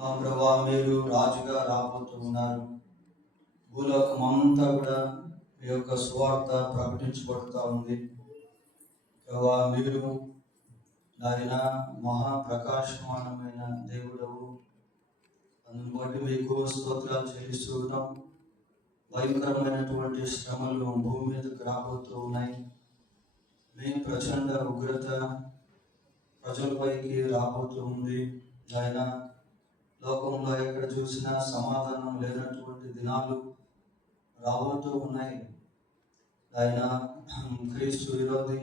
ప్రభా, మీరు రాజుగా రాబోతూ ఉన్నారు. భూలోకం అంతా కూడా మీ యొక్క సువార్త ప్రకటించబడుతూ ఉంది. ప్రభా, మీరు నాయన మహాప్రకాశమానమైన దేవుడవు. అందుని బట్టి మీకు స్తోత్రాలు చెల్లిస్తూ ఉన్నాం. భయంకరమైనటువంటి శ్రమలు భూమి మీదకు రాబోతూ ఉన్నాయి. మీ ప్రచండ ఉగ్రత ప్రజలపైకి రాబోతూ ఉంది. ఆయన లోకంలో ఎక్కడ చూసినా సమాధానం లేనటువంటి దినాలు రాబోతూ ఉన్నాయి. ఆయన క్రీస్తు విరోధి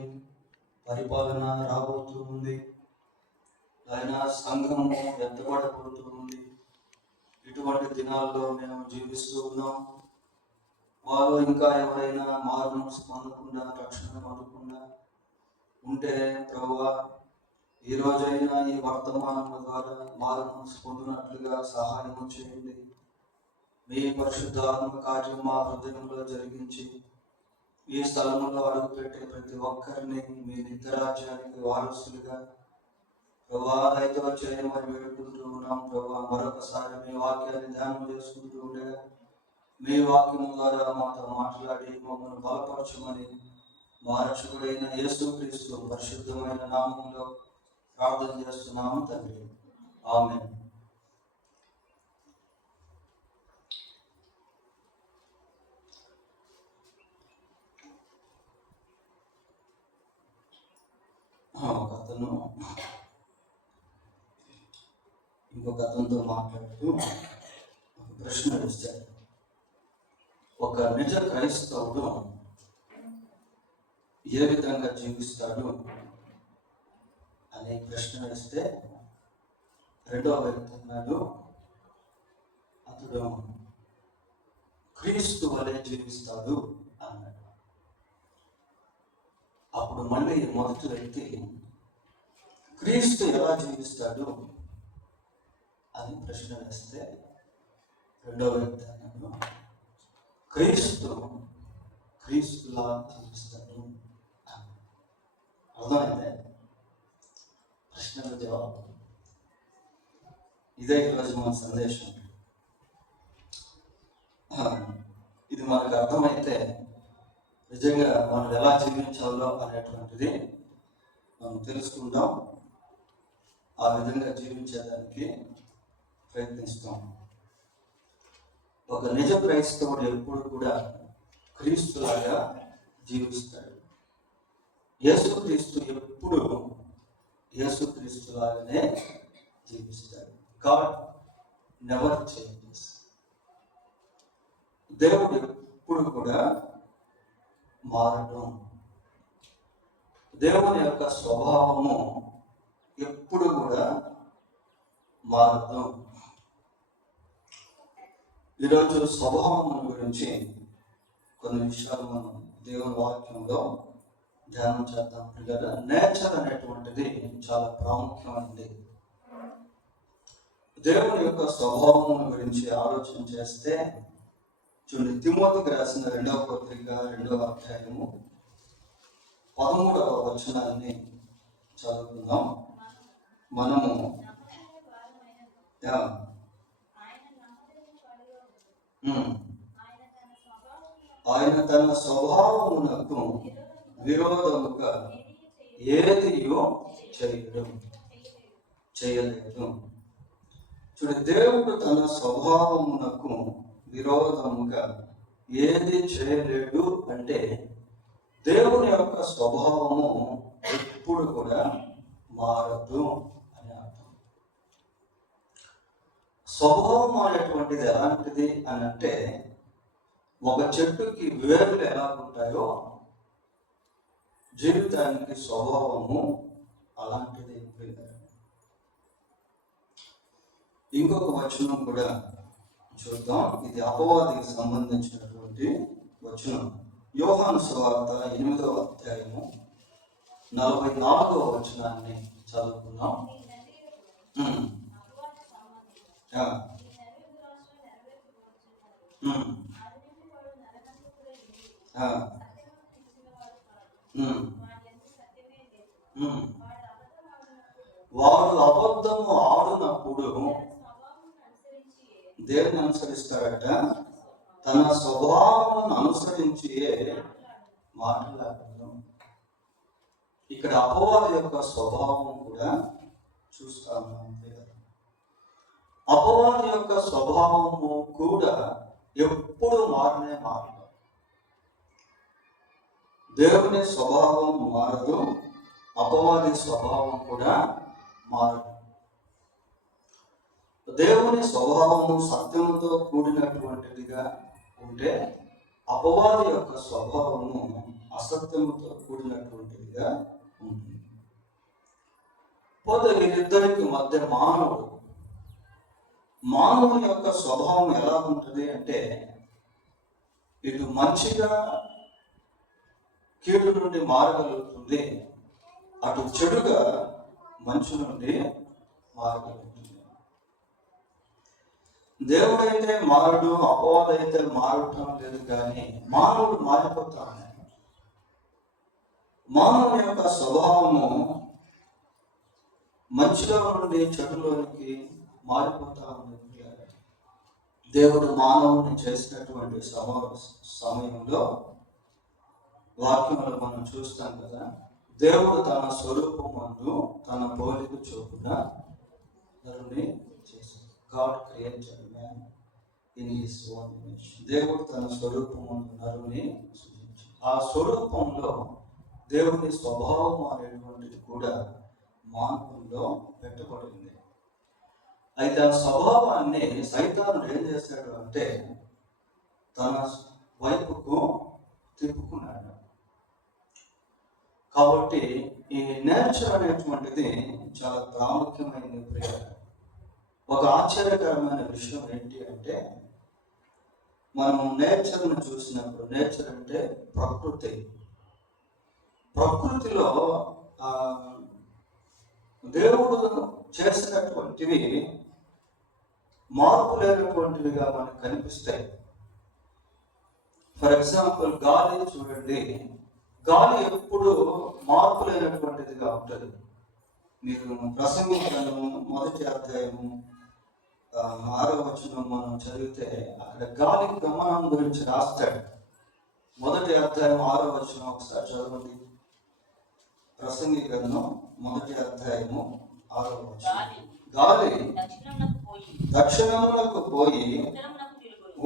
పరిపాలన రాబోతూ ఉంది. ఆయన సంఘము ఎత్తబడబోతూ ఉంది. ఇటువంటి దినాల్లో మేము జీవిస్తూ ఉన్నాం. వారు ఇంకా ఎవరైనా మారుమనసు పొందకుండా, రక్షణ పొందకుండా ఉంటే ప్రభువా, ఈ రోజైనా ఈ వర్తమానం ద్వారా మారుమనసు పొందినట్లుగా సహాయం చేయండి. మీ పరిశుద్ధాత్మ కార్యం మా హృదయంలో జరిగించి ఈ స్థలంలో అడుగుపెట్టే ప్రతి ఒక్కరిని మీ నిత్యరాజ్యానికి వారసులుగా ప్రభా రైతు చేయమని వేడుకుంటూ ఉన్నాం. ప్రభా, మరొకసారి మీ వాక్యాన్ని ధ్యానం చేసుకుంటూ ఉండగా మీ వాక్యం ద్వారా మాతో మాట్లాడి మమ్మల్ని బలపరచమని మా రక్షకుడైన యేసుక్రీస్తు పరిశుద్ధమైన నామంలో ప్రార్థన చేస్తున్నాము తండ్రి. ఆమేన్. ఒకతను ఇంకొక అతనితో మాట్లాడుతూ ఒక ప్రశ్న వేశాడు. ఒక నిజ క్రైస్తవుడు ఏ విధంగా జీవిస్తాడు అనే ప్రశ్న వేస్తే రెండవ వ్యక్తి అన్నాడు, అతడు క్రీస్తు వలె జీవిస్తాడు అన్నాడు. అప్పుడు మళ్ళీ మొదటి వ్యక్తి క్రీస్తు ఎలా జీవిస్తాడు అని ప్రశ్న వేస్తే రెండవ వ్యక్తి అన్నాడు, క్రీస్తులా జీవిస్తాడు. అర్థమైందే ప్రశ్నల జవాబు. ఇదే ఈరోజు మన సందేశం. ఇది మనకు అర్థమైతే నిజంగా మనం ఎలా జీవించాలో అనేటువంటిది మనం తెలుసుకుంటాం. ఆ విధంగా జీవించేదానికి ప్రయత్నిస్తాం. ఒక నిజ క్రైస్తవుడు ఎప్పుడు కూడా క్రీస్తులాగా జీవిస్తాడు. యేసుక్రీస్తు ఎప్పుడు యేసుక్రీస్తులాగానే జీవిస్తాడు. God never changes. దేవుడు ఎప్పుడు కూడా మారడం. దేవుని యొక్క స్వభావము ఎప్పుడు కూడా మారదు. ఈరోజు స్వభావం గురించి కొన్ని విషయాలు మనం దేవుని వాక్యంలో ధ్యానం చేద్దాం. పిల్లలు, నేచర్ అనేటువంటిది చాలా ప్రాముఖ్యమైనది. దేవుని యొక్క స్వభావం గురించి ఆలోచన చేస్తే చూడండి, తిమోతికి రాసిన 2వ పత్రిక 2వ అధ్యాయము 13వ వచనాన్ని చదువుకుందాం. మనము ఆయన తన స్వభావమునకు విరోధముగా ఏదియో చేయలేదు. చూడు, దేవుడు తన స్వభావమునకు విరోధముగా ఏది చేయలేడు అంటే దేవుని యొక్క స్వభావము ఎప్పుడు కూడా మారదు అని అర్థం. స్వభావం అనేటువంటిది ఎలాంటిది అని అంటే, ఒక చెట్టుకి వేర్లు ఎలా ఉంటాయో జీవితానికి స్వభావము అలాంటిది. ఇంకొక వచనం కూడా చూద్దాం. ఇది అపవాదికి సంబంధించినటువంటి వచనం. యోహాను సువార్త 8వ అధ్యాయము 44వ వచనాన్ని చదువుకుందాం. వాడు అబద్ధము ఆడునప్పుడు దేన్ని అనుసరిస్తారట? తన స్వభావం అనుసరించి మాట్లాడగలను. ఇక్కడ అపవాది యొక్క స్వభావం కూడా చూస్తాము. అపవాది యొక్క స్వభావము కూడా ఎప్పుడు మారనే మారదు. దేవుని స్వభావం మారదు, అపవాది స్వభావం కూడా మారదు. దేవుని స్వభావము సత్యముతో కూడినటువంటిదిగా ఉంటే, అపవాది యొక్క స్వభావము అసత్యముతో కూడినటువంటిదిగా ఉంటుంది. పోతే వీరిద్దరికి మధ్య మానవుని యొక్క స్వభావం ఎలా ఉంటుంది అంటే, ఇటు మంచిగా కీడు నుండి మారగలుగుతుంది, అటు చెడుగా మంచి నుండి మారగలుగుతుంది. దేవుడైతే మారడు, అపవాదైతే మారటం లేదు, కానీ మానవుడు మారిపోతాడు. మానవుని యొక్క స్వభావము మంచిలో నుండి చెడులోనికి మారిపోతా ఉంది. దేవుడు మానవుని చేసినటువంటి సమయంలో వాక్యంలో మనం చూస్తాం కదా, దేవుడు తన స్వరూపమందు తన పోలిక చొప్పున నరుని చేశాడు. God created man in his own image. దేవుడు తన స్వరూపమందు నరుని సృజించాడు. ఆ స్వరూపంలో దేవుని స్వభావం అనేటువంటిది కూడా మానవుల్లో పెట్టబడింది. అయితే ఆ స్వభావాన్ని సైతాను ఏం చేశాడు అంటే తన వైపుకు తిప్పుకున్నాడు. కాబట్టి ఈ నేచర్ అనేటువంటిది చాలా ప్రాముఖ్యమైనది ప్రియులారా. ఒక ఆశ్చర్యకరమైన విషయం ఏంటి అంటే, మనం నేచర్ను చూసినప్పుడు, నేచర్ అంటే ప్రకృతిలో దేవుడు చేసినటువంటివి మార్పు లేనటువంటివిగా మనకు కనిపిస్తాయి. ఫర్ ఎగ్జాంపుల్, గాలి చూడండి, గాలి ఎప్పుడు మార్పు లేనటువంటిదిగా ఉంటుంది. మీరు ప్రసంగి గ్రంథము 1వ అధ్యాయము 6వ వచనం మనం చదివితే అక్కడ గాలి గమనం గురించి రాస్తాడు. 1వ అధ్యాయం 6వ వచనం ఒకసారి చదవండి. ప్రసంగి గ్రంథం 1వ అధ్యాయము 6వ వచనం. గాలి దక్షిణమునకు పోయి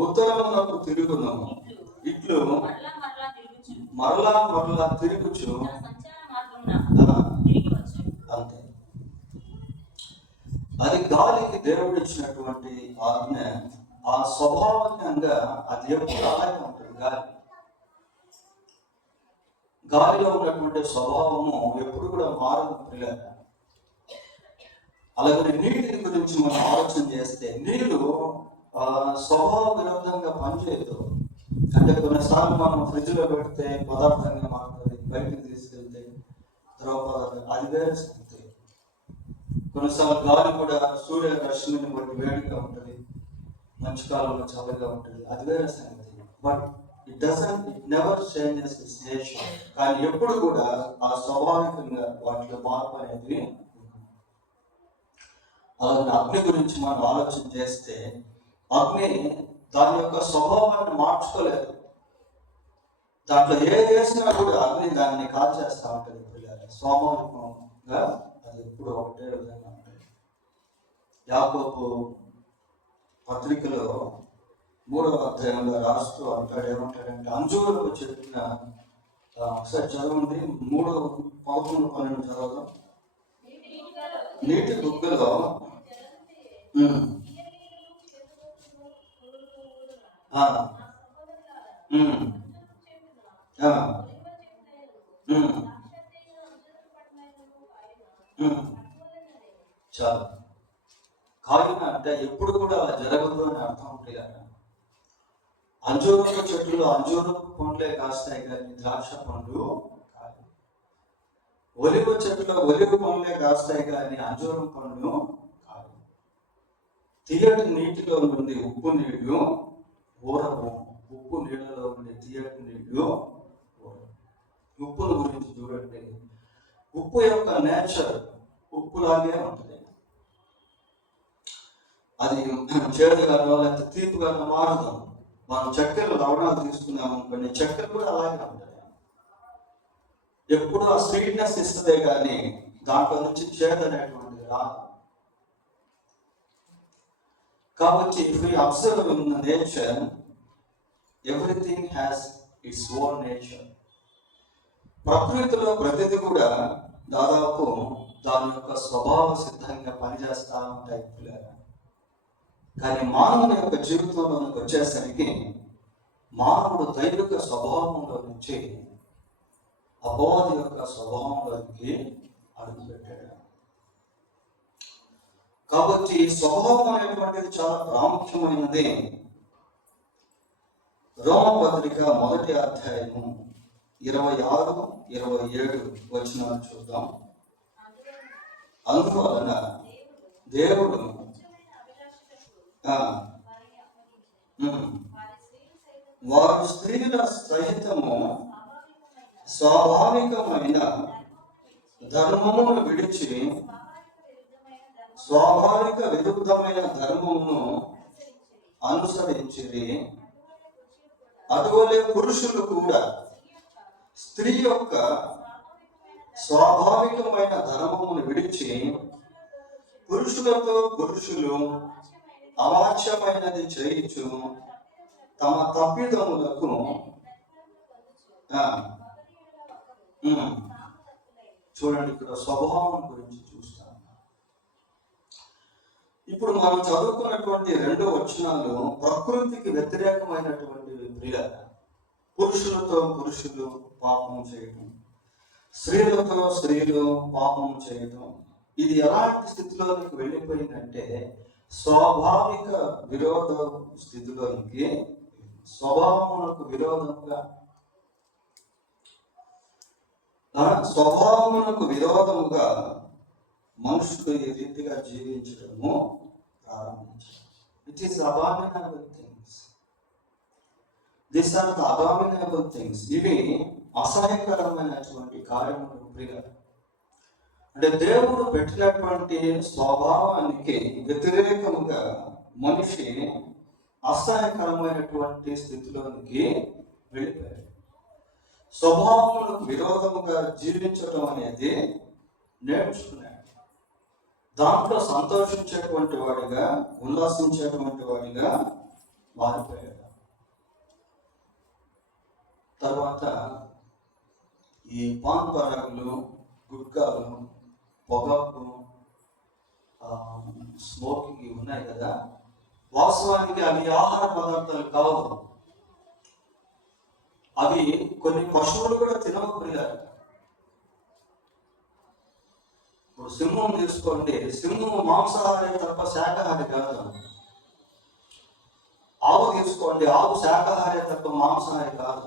ఉత్తరమునకు తిరుగును, ఇట్లు మరలా తిరుగుచు. అంతే. అది గాలికి దేవుడు ఇచ్చినటువంటి ఆజ్ఞ. ఆ స్వభావంగా అది ఎప్పుడు అలాగే ఉంటుంది. గాలిలో ఉన్నటువంటి స్వభావము ఎప్పుడు కూడా మారదు పిల్లలు. అలాగే నీటి గురించి మనం ఆలోచన చేస్తే, నీరు స్వభావ విరుద్ధంగా పనిచేయదు. అంటే కొన్నిసార్లు మనం ఫ్రిడ్జ్లో పెడితే పదార్థంగా మారుతుంది, బయటికి తీసుకెళ్తే ద్రవ పదార్థం, అది వేరే సంగతి. కొన్నిసార్లు గాలి కూడా సూర్య రశ్మిని బట్టి వేడిగా ఉంటుంది, మంచు కాలంలో చల్లగా ఉంటుంది, అది వేరే సంగతి. But it never changes it's nature. కానీ ఎప్పుడు కూడా ఆ స్వాభావికంగా వాటిలో మార్పు అనేది. అలాగే అగ్ని గురించి మనం ఆలోచన చేస్తే, అగ్ని దాని యొక్క స్వభావాన్ని మార్చుకోలేదు. దాంట్లో ఏది చేసినా కూడా అగ్ని దాన్ని కాల్చేస్తూ ఉంటుంది పిల్లలు. స్వాభావికంగా అది ఎప్పుడు ఒకటే విధంగా ఉంటుంది. యాకోబు పత్రికలో 3వ అధ్యాయంలో రాస్తూ అంటాడు, ఏమంటాడంటే, అంజూరపు చెట్టున ఒకసారి చదవండి, 3:11-12 చదవదాం. నీటి బుగ్గలో చాలు. కాగిన అంటే ఎప్పుడు కూడా అలా జరగదు అని అర్థం ఉంటుంది. అంజూరపు చెట్టులో అంజూరపు పండ్లే కాస్తాయి కానీ ద్రాక్ష పండ్లు కాదు. ఒలివ చెట్టులో ఒలివ పండ్లే కాస్తాయి కానీ అంజూరం పండ్లు కాదు. తీయటి నీటిలో నుండి ఉప్పు నీళ్లు ఊరవు, ఉప్పు నీళ్ళలో ఉండే తీయటి నీళ్లు ఊరవు. ఉప్పుల గురించి చూడండి, ఉప్పు యొక్క నేచర్ ఉప్పులాగే ఉంటుంది. అది చేదుగానో లేకపోతే తీపిగానో మారదు. మనం చక్కెరలు లవణాలు తీసుకున్నాం అనుకోండి, చక్కెర కూడా అలాగే ఉంటాయి. ఎప్పుడు ఆ స్వీట్నెస్ ఇస్తుందే కానీ దాంట్లో నుంచి చేదు అనేటువంటిది రాదు. కాబట్టి if you observe in nature, everything has its own nature. ప్రకృతిలో ప్రతిదీ కూడా దాదాపు దాని యొక్క స్వభావ సిద్ధంగా పనిచేస్తూ ఉంటాయి. కానీ మానవుని యొక్క జీవితంలోకి వచ్చేసరికి మానవుడు దైవిక స్వభావంలో నుంచి అపవాది యొక్క స్వభావంలోకి అడుగుపెట్టాడు. కాబట్టి స్వభావం అనేటువంటిది చాలా ప్రాముఖ్యమైనది. రోమపత్రిక 1వ అధ్యాయము 26, 27 వచనాలు చూద్దాం. అందువలన దేవుడు వారు స్త్రీల సహితము స్వాభావికమైన ధర్మమును విడిచి స్వాభావిక విరుద్ధమైన ధర్మమును అనుసరించిరి. అటువలే పురుషులు కూడా స్త్రీ యొక్క స్వాభావికమైన ధర్మమును విడిచి పురుషులతో పురుషులు అవాచ్యమైనది చేయించు తమ తప్పిదములకు చూడండి, ఇక్కడ స్వభావం గురించి చూస్తాం. ఇప్పుడు మనం చదువుకున్నటువంటి 2 వచనాలు ప్రకృతికి వ్యతిరేకమైనటువంటి ప్రియ. పురుషులతో పురుషులు పాపం చేయడం, స్త్రీలతో స్త్రీలు పాపం చేయడం, ఇది ఎలాంటి స్థితిలోనికి వెళ్ళిపోయిందంటే స్వాభావిక విరోధ స్థితిలోనికి, స్వభావమునకు విరోధంగా, స్వభావమునకు విరోధముగా మనుషులు ఈ రీతిగా జీవించడము ప్రారంభించారు. It is abominable things. This are the abominable things. ఇవి అసహ్యకరమైనటువంటి కార్యములు ప్రియ. అంటే దేవుడు పెట్టినటువంటి స్వభావానికి వ్యతిరేకముగా మనిషి అసహ్యకరమైనటువంటి స్థితిలోనికి వెళ్ళిపోయాడు. స్వభావములకు విరోధముగా జీవించడం అనేది నేర్చుకున్నాడు. దాంట్లో సంతోషించేటువంటి వాడిగా, ఉల్లాసించేటువంటి వాడిగా మారిపోయాడు. తర్వాత ఈ పాన్ పరాగులు, గుట్కాలు, పొగాకు, స్మోకింగ్ ఉన్నాయి కదా, వాస్తవానికి అవి ఆహార పదార్థాలు కావు. అవి కొన్ని పశువులు కూడా తినకపోయారు. ఇప్పుడు సింహం తీసుకోండి, సింహం మాంసాహారి తప్ప శాకాహారి కాదు. ఆవు తీసుకోండి, ఆవు శాకాహారి తప్ప మాంసాహారి కాదు.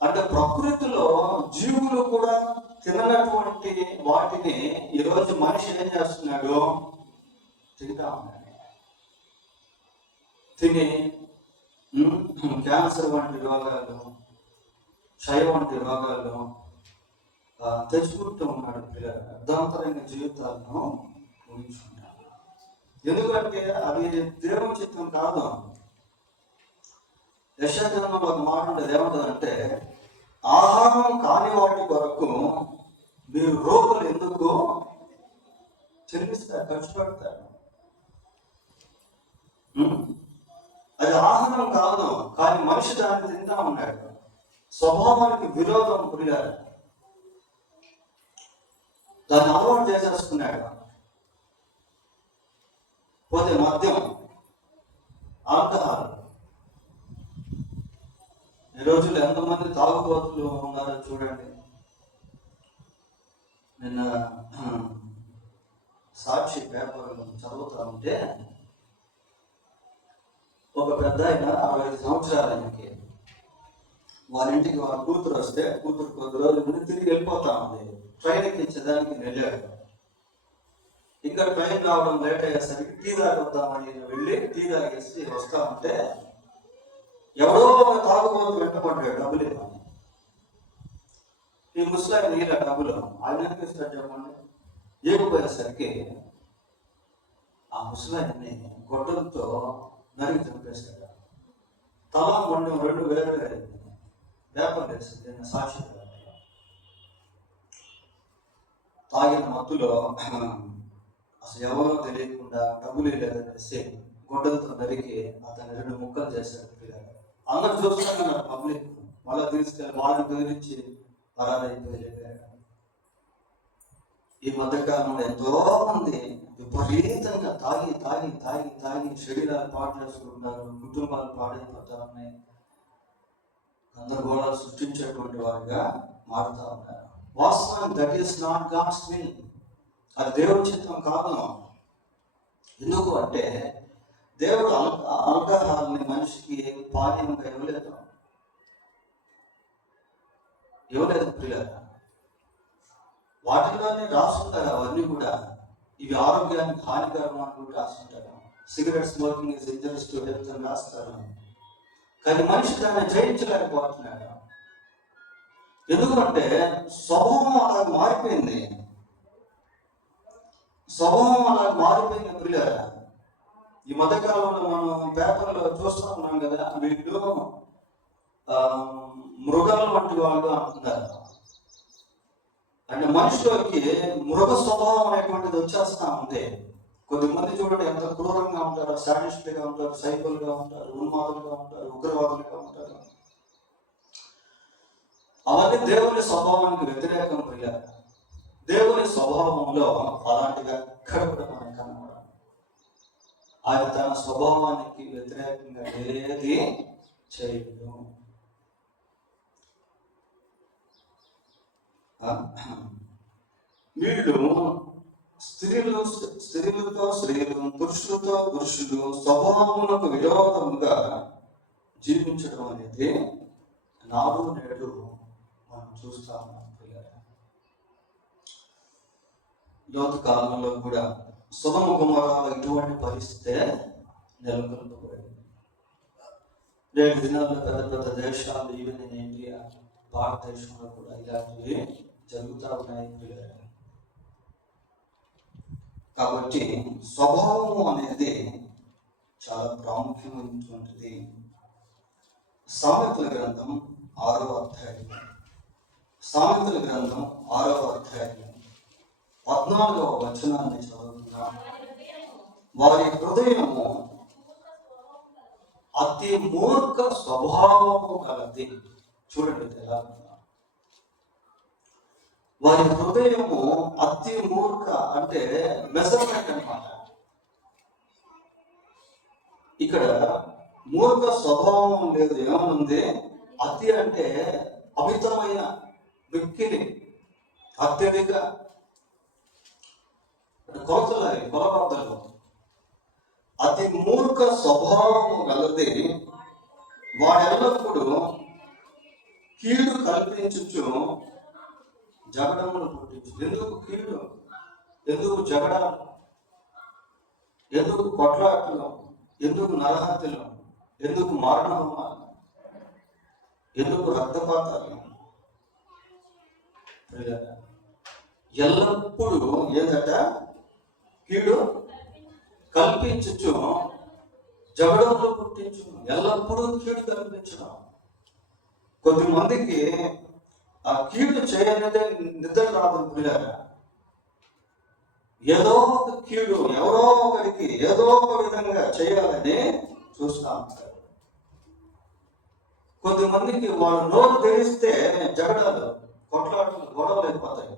అంటే ప్రకృతిలో జీవులు కూడా తిననటువంటి వాటిని ఈరోజు మనిషి ఏం చేస్తున్నాడు? తింటా ఉన్నాడు. తిని క్యాన్సర్ వంటి రోగాలు, క్షయ వంటి రోగాలు తెచ్చుకుంటూ ఉన్నాడు. పిల్లలు అర్థాంతరంగా జీవితాలను ఊహించుకుంటారు. ఎందుకంటే అవి దేవుని చిత్తం కాదు. యశాగ్రంథంలో ఒక మాట ఉండేది, ఏమంటుందంటే ఆహారం కాని వాటి కొరకు మీరు రోగులు ఎందుకు చెల్లిస్తారు, ఖర్చు పెడతారు. అది ఆహారం కాదు, కానీ మనిషి దాన్ని తింటా ఉన్నాడు. స్వభావానికి విరోధం పురిగాడు, దాన్ని అలవాటు చేసేస్తున్నాడు. పోతే మద్యం, ఆల్కహాల్. ఈ రోజుల్లో ఎంతమంది తాగుబోతులు ఉన్నారో చూడండి. నిన్న సాక్షి పేపర్ చదువుతా ఉంటే ఒక పెద్ద ఆయన 65 సంవత్సరాలు ఆయనకి, వాళ్ళ ఇంటికి వాళ్ళ కూతురు వస్తే కూతురు కొద్ది రోజుల ముందు తిరిగి వెళ్ళిపోతా ఉంది. ట్రైన్ ఎక్కించడానికి వెళ్ళాడు. ఇంకా ట్రైన్ రావడం లేట్ అయ్యేసరికి టీ తాగొద్దామని వెళ్ళి టీ తాగేసి వస్తా ఉంటే ఎవరో తాగుబోతు వెంటపడ్డాడు, డబ్బులు ఇవ్వాలి. ఈ ముస్లాం నీళ్ళ డబ్బులు ఆయన ఎందుకు ఇస్తాడు చెప్పండి. ఏకపోయేసరికి ఆ ముసలాయన్ని గొడ్డలతో నరికి చంపేశాడు. తల మొండం రెండు వేరు వేపం వేసింది సాక్షి. తాగిన మత్తులో అసలు ఎవరో తెలియకుండా డబ్బులు లేదనేసి గొడ్డలతో నరికి అతన్ని రెండు ముక్కలు చేశాడు. అందరు చూస్తున్నారు పబ్లిక్. మళ్ళీ తీసుకెళ్ళి వాళ్ళని బెదిరించి పరారైపోయాడు. ఈ మధ్యకాలంలో ఎంతో మంది విపరీతంగా తాగి తాగి తాగి తాగి శరీరాలు పాడు చేసుకుంటున్నారు, కుటుంబాలు పాడైపోతా ఉన్నాయి, గందరగోళాలు సృష్టించేటువంటి వారిగా మారుతా ఉన్నారు. వాస్తవానికి that is not God's will. అది దేవుడి చిత్తం కాదు. ఎందుకు అంటే దేవుడు ఆల్కహాల్ని మనిషికి పానీయంగా ఇవ్వలేదు పిల్లలు. వాటిలోనే రాస్తుంటారు అవన్నీ కూడా, ఇవి ఆరోగ్యానికి హానికరం అని కూడా రాస్తుంటారు. Cigarette smoking is injuries to health అని రాస్తారు. కానీ మనిషి దాన్ని జయించలేకపోతున్నాడు. ఎందుకంటే స్వభావం అలా మారిపోయింది. పిల్లలు ఈ మధ్యకాలంలో మనం పేపర్లో చూస్తూ ఉన్నాం కదా, వీళ్ళు మృగాల వంటి వాళ్ళు అంటున్నారు. అంటే మనిషిలోకి మృగ స్వభావం అనేటువంటిది వచ్చేస్తా ఉంది. కొద్దిమంది చూడండి ఎంత క్రూరంగా ఉంటారు, శాడిస్ట్గా ఉంటారు, సైకోలుగా ఉంటారు, ఉన్మాదులుగా ఉంటారు, ఉగ్రవాదులుగా ఉంటారు. అవన్నీ దేవుని స్వభావానికి వ్యతిరేకం. పిల్లలు దేవుని స్వభావంలో అలాంటిగా ఎక్కడ కూడా మనకు కనబడదు. ఆయన తన స్వభావానికి వ్యతిరేకంగా ఏది చేయడు. వీళ్ళు స్త్రీలతో స్త్రీలు, పురుషులతో పురుషులు స్వభావములకు విరోధముగా జీవించడం అనేది నాడు నేడు మనం చూస్తా ఉన్నాం. లోతు కాలంలో కూడా సొదొమ గొమొర్రాలో ఇటువంటి పరిస్థితే నెలకొల్పబడింది. నేటి దినాల్లో పెద్ద పెద్ద దేశాలు, ఈవెన్ ఇన్ ఇండియా, భారతదేశంలో కూడా ఇలాంటివి జరుగుతూ ఉన్నాయి. కాబట్టి స్వభావము అనేది చాలా ప్రాముఖ్యమైనటువంటిది. సామెతల గ్రంథం 6వ అధ్యాయం 14వ వచనాన్ని చదువుతున్నాం. వారి హృదయము అతి మూర్ఖ స్వభావము కలది. చూడండి ఎలా, వారి హృదయము అతి మూర్ఖ అంటే మెజర్మెంట్ అన్నమాట. ఇక్కడ మూర్ఖ స్వభావం లేదు, ఏమనుంది? అతి అంటే అమితమైన, మిక్కిలి, అత్యధిక, కొలబద్దలు. అతి మూర్ఖ స్వభావము గలది. వాడెల్లప్పుడు కీడు కల్పించుచు జగడములు పుట్టించు. ఎందుకు కీడు? ఎందుకు జగడాలు? ఎందుకు కొట్లాట్లు? ఎందుకు నరహత్యలు? ఎందుకు మారణహోమాలు? ఎందుకు రక్తపాతాలు? ఎల్లప్పుడూ ఏదట? కీడు కల్పించు, జగడంలో పుట్టించు. ఎల్లప్పుడూ కీడు కల్పించడం. కొద్దిమందికి ఆ కీడు చేయనిదే నిద్ర రాదు. పిల్లలు ఏదో ఒక కీడు ఎవరో ఒకరికి ఏదో ఒక విధంగా చేయాలని చూస్తా ఉంటారు. కొద్దిమందికి వాళ్ళు నోరు తెరిస్తే జగడాలు, కొట్లాటలు, గొడవలు అయిపోతాయి.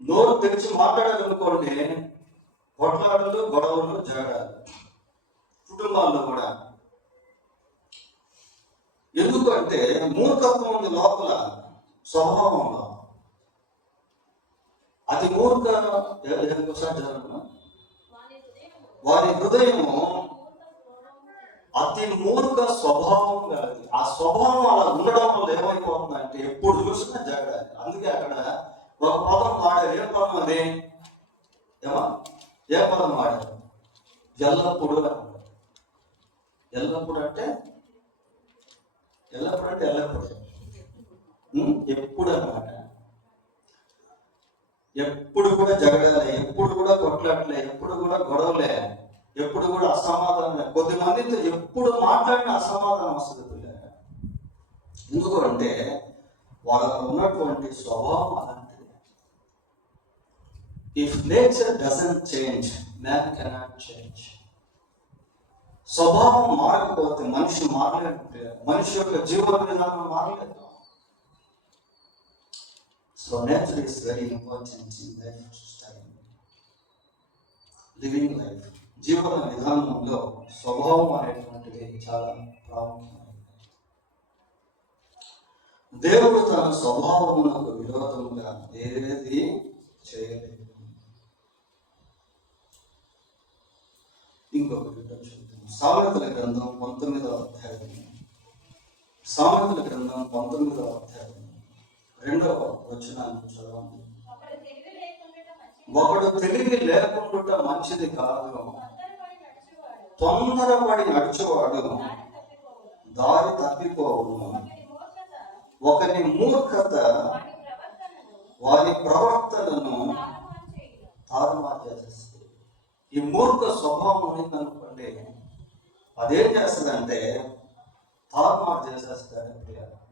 నోరు తెరిచి మాట్లాడాలనుకోండి, కొట్లాటలు, గొడవలు, జగడాలు కుటుంబాల్లో కూడా. ఎందుకంటే మూర్ఖత్వం ఉంది లోపల, స్వభావంలో. అది మూర్ఖ వారి హృదయము అతి మూర్ఖ స్వభావం కలది. ఆ స్వభావం అలా ఉండడం వల్ల ఏమైపోతుందంటే ఎప్పుడు చూసినా జగడాలి. అందుకే అక్కడ ఒక పదం వాడారు. ఏ పదం అది? ఏ పదం వాడారు? ఎల్లప్పుడు. ఎల్లప్పుడు అంటే ఎల్లప్పుడు ఎప్పుడు అన్నమాట. ఎప్పుడు కూడా జగడాలే, ఎప్పుడు కూడా కొట్లాట్లే, ఎప్పుడు కూడా గొడవలే, ఎప్పుడు కూడా అసమాధానమే. కొద్ది మందితో ఎప్పుడు మాట్లాడిన అసమాధానం వస్తుంది పిల్లలు. ఎందుకు అంటే వాళ్ళకు ఉన్నటువంటి స్వభావం అలాంటిది. If nature doesn't change, man cannot change. స్వభావం మారకపోతే మనిషి మారలేదు, మనిషి యొక్క జీవన విధానం మారలేదు. So nature is very important in life style, living life. జీవన విధానంలో స్వభావం అనేటువంటిది చాలా ప్రాముఖ్యమైనది. దేవుడు తన స్వభావమునకు విరోధముగా ఏది చేయలేదు. ఇంకొక చూద్దాం. సామెతల గ్రంథం 19వ అధ్యాయం, సామెతల గ్రంథం 19వ అధ్యాయం 2వ వచనాన్ని చదవండి. ఒకడు తెలివి లేకుండా మంచిది కాదు, తొందరపడి నడుచువాడు దారి తప్పిపోవును. ఒకని మూర్ఖత వారి ప్రవర్తనను తారుమారు చేసేస్తుంది. ఈ మూర్ఖ స్వభావం ఉందనుకోండి, అదేం చేస్తుందంటే తారుమారు చేసేస్తాడు.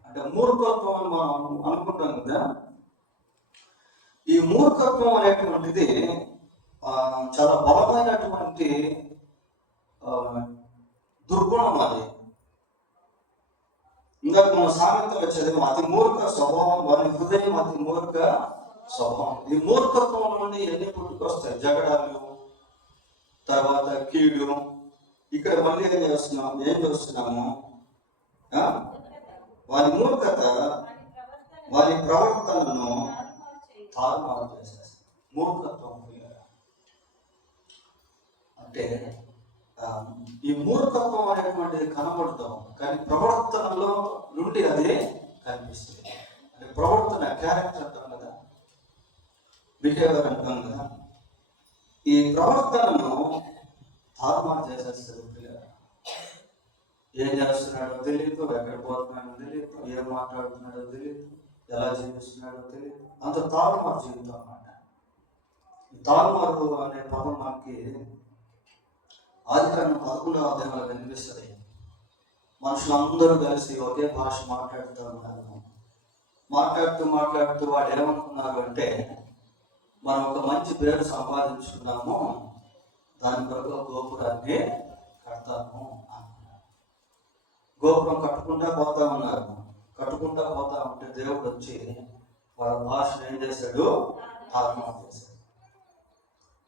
అంటే మూర్ఖత్వం అని మనం అనుకుంటాం కదా. ఈ మూర్ఖత్వం అనేటువంటిది చాలా బలమైనటువంటి దుర్గుణం. అది ఇందాక మనం సామెతలో చదివాం, అతి మూర్ఖ స్వభావం వారి హృదయం అతి మూర్ఖ స్వభావం. ఈ మూర్ఖత్వం నుండి ఎన్ని పుట్టుకొస్తాయి? జగడాలు, తర్వాత కీడు. ఇక్కడ మళ్ళీ ఏం చూస్తున్నాము? వారి మూర్ఖత వారి ప్రవర్తనను తారుమారు చేసేస్తారు. మూర్ఖత్వం అంటే ఈ మూర్ఖత్వం అనేటువంటిది కనబడతాం, కానీ ప్రవర్తనలో నుండి అదే కనిపిస్తుంది. అంటే ప్రవర్తన, క్యారెక్టర్ అంటాం కదా, బిహేవియర్ అంటాం కదా. ఈ ప్రవర్తనను తారుమారు చేసేస్తుంది. ఏం చేస్తున్నాడో తెలియదు, ఎక్కడ పోతున్నాడో తెలియదు, ఏం మాట్లాడుతున్నాడో తెలియదు, ఎలా జీవిస్తున్నాడో తెలియదు. అంత తారుమారు జీవితం అన్నమాట. ఈ తారుమారు అనే పదం మనకి ఆదికాండం 11వ అధ్యాయంలో కనిపిస్తుంది. మనుషులందరూ కలిసి ఒకే భాష మాట్లాడుతూ ఉన్నారు. మాట్లాడుతూ వాడు ఏమనుకున్నారు అంటే, మనం ఒక మంచి పేరు సంపాదించుకున్నాము, దాని కొరకు గోపురాన్ని కడతాము అనుకున్నారు. గోపురం కట్టుకుంటా పోతా ఉన్నారు. కట్టుకుంటా పోతా ఉంటే దేవుడు వచ్చి వాళ్ళ భాషను ఏం చేశాడు? తారుమారు చేశాడు.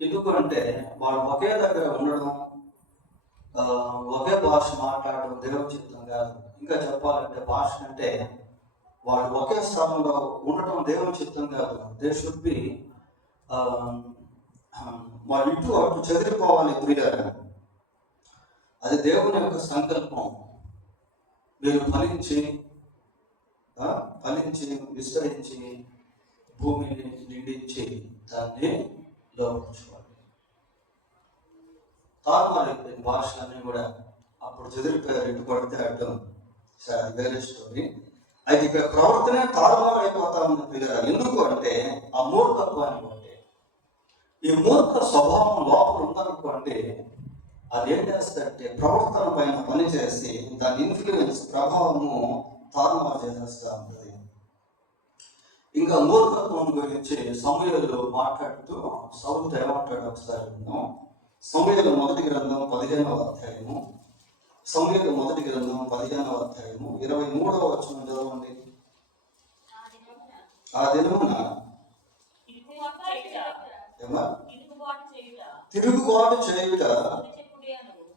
ఎందుకంటే వాళ్ళు ఒకే దగ్గర ఉండడం, ఒకే భాష మాట్లాడడం దేవుడి చిత్తం కాదు. ఇంకా చెప్పాలంటే భాష అంటే వాళ్ళు ఒకే స్థలంలో ఉండటం దేవుని చిత్తం కాదు. దే షుడ్ బి వాళ్ళు ఇటు అటు చెదిరిపోవాలి ప్రియులారా. అది దేవుని యొక్క సంకల్పం. మీరు ఫలించి విస్తరించి భూమిని నిండించి దాన్ని లోపించుకోవాలి. తారుమారైపోయిన భాషలన్నీ కూడా అప్పుడు చెదిరిపోయారు, ఇటు పడితే అడ్డం. సరే, అది వేరే స్టోరీ. అయితే ఇక్కడ ప్రవర్తనే తారుమారు అయిపోతా ఉంది పిల్లలు. ఎందుకు అంటే ఆ మూర్ఖత్వాన్ని బట్టి. ఈ మూర్ఖ స్వభావం లోపల ఉందనుకోండి, అది ఏం చేస్తారంటే ప్రవర్తన పైన పనిచేసి దాని ఇన్ఫ్లుయెన్స్, ప్రభావము తారుమారు చేసేస్తూ ఉంటుంది. ఇంకా మూర్ఖత్వం గురించి సమూయేలు మాట్లాడుతూ సౌలుతో ఏమంటాడు ఒకసారి విన్నాం. సమూయేలు మొదటి గ్రంథం 15వ అధ్యాయము, సమూయేలు మొదటి గ్రంథం 15వ అధ్యాయము 23వ వచనం చదవండి. ఆ దినమున తిరుగుబాటు చేయుట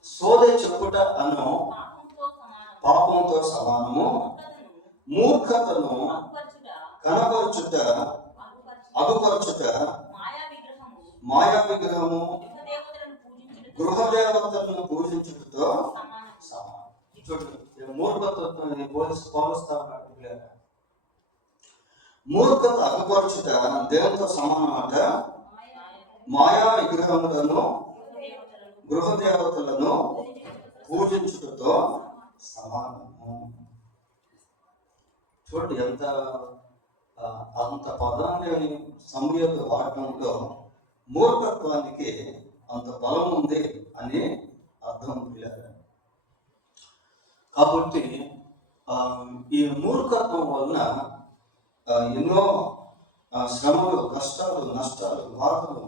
సోదె చెప్పుట అను పాపంతో సమానము. మూర్ఖతను కనపరచుట, అగుపరచుట, మాయా విగ్రహము, గృహదేవతలను పూజించుటతో సమానం. చూడండి, మూర్ఖతను పోలుస్తా. మూర్ఖత అగుపరచుట దేవునితో సమానమాట. మాయా విగ్రహములను, గృహదేవతలను పూజించుటతో సమానము. చూడండి, ఎంత అంత పదాన్ని సమయంలో వాడటంలో మూర్ఖత్వానికి అంత బలం ఉంది అని అర్థం పిల్లలు. కాబట్టి ఈ మూర్ఖత్వం వలన ఎన్నో శ్రమలు, కష్టాలు, నష్టాలు, బాధలు,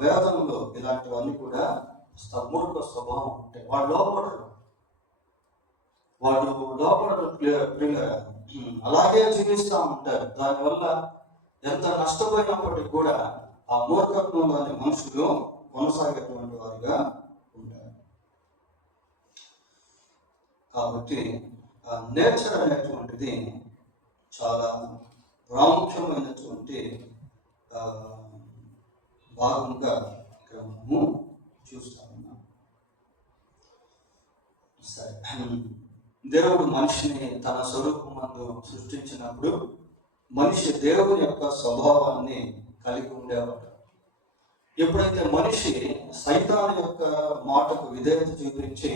వేదనలు ఇలాంటివన్నీ కూడా మూర్ఖ స్వభావం ఉంటాయి. వాడు లోపడరు అలాగే జీవిస్తూ ఉంటారు. దానివల్ల ఎంత నష్టపోయినప్పటికీ కూడా ఆ మూర్ఖత్వంలోని మనుషులు కొనసాగేటువంటి వారిగా ఉంటారు. కాబట్టి నేచర్ అనేటువంటిది చాలా ప్రాముఖ్యమైనటువంటి భాగంగా ఇక్కడ మనము చూస్తా ఉన్నాం. సరే, దేవుడు మనిషిని తన స్వరూపమందు సృష్టించినప్పుడు మనిషి దేవుని యొక్క స్వభావాన్ని కలిగి ఉండేవాడు. ఎప్పుడైతే మనిషి సైతాను యొక్క మాటకు విధేయత చూపించి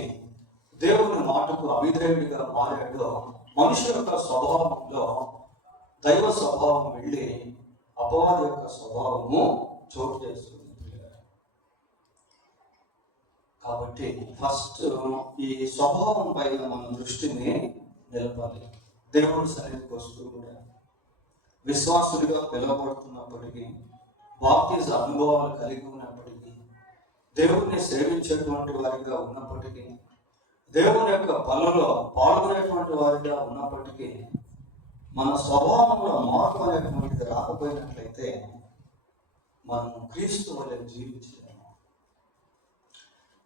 దేవుని మాటకు అవిధేయుడిగా మారాడో, మనిషి యొక్క స్వభావంలో దైవ స్వభావం వెళ్ళి అపవాది యొక్క స్వభావము చోటు చేసుకుంది. కాబట్టి ఫస్ట్ ఈ స్వభావం పైన మన దృష్టిని నిలపాలి. దేవుడి సన్నిధికి వస్తూ కూడా విశ్వాసులుగా పిలువబడుతున్నప్పటికీ, బాప్తిజ అనుభవాలు కలిగి ఉన్నప్పటికీ, దేవుడిని సేవించేటువంటి వారిగా ఉన్నప్పటికీ, దేవుని యొక్క పనులలో పాల్గొనేటువంటి వారిగా ఉన్నప్పటికీ, మన స్వభావంలో మార్పు అనేటువంటిది రాకపోయినట్లయితే మనం క్రీస్తు వలె జీవించలేము.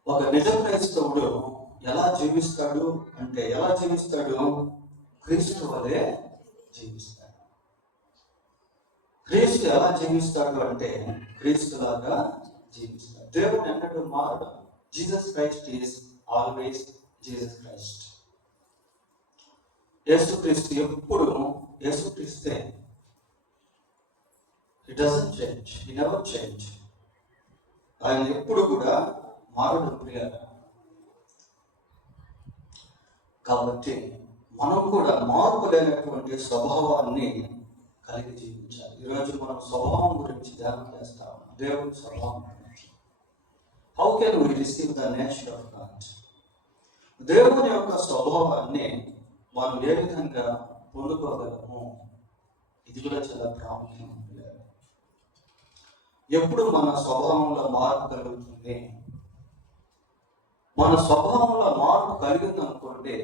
ఒక నిజ క్రైస్తవుడు ఎలా జీవిస్తాడు అంటే, క్రీస్తు వలె జీవిస్తాడు. క్రీస్తు ఎలా జీవిస్తాడు అంటే క్రీస్తులాగా జీవిస్తాడు. దేవుడు ఎన్నడూ మారడు. Jesus Christ is always Jesus Christ. యేసుక్రీస్తు ఎప్పుడు యేసుక్రీస్తే. He doesn't change. He never change. ఆయన ఎప్పుడు కూడా మారడు ప్రియులారా. కాబట్టి మనం కూడా మార్పు లేనటువంటి స్వభావాన్ని కలిగి జీవించాలి. ఈరోజు మనం స్వభావం గురించి ధ్యానం చేస్తాం. దేవుని స్వభావం గురించి. How can we receive the nature of God? దేవుని యొక్క స్వభావాన్ని మనం ఏ విధంగా పొందుకోగలము? ఇది కూడా చాలా ప్రాముఖ్యం. ఎప్పుడు మన స్వభావంలో మార్పు కలుగుతుంది? మన స్వభావంలో మార్పు కలిగిందనుకోండి,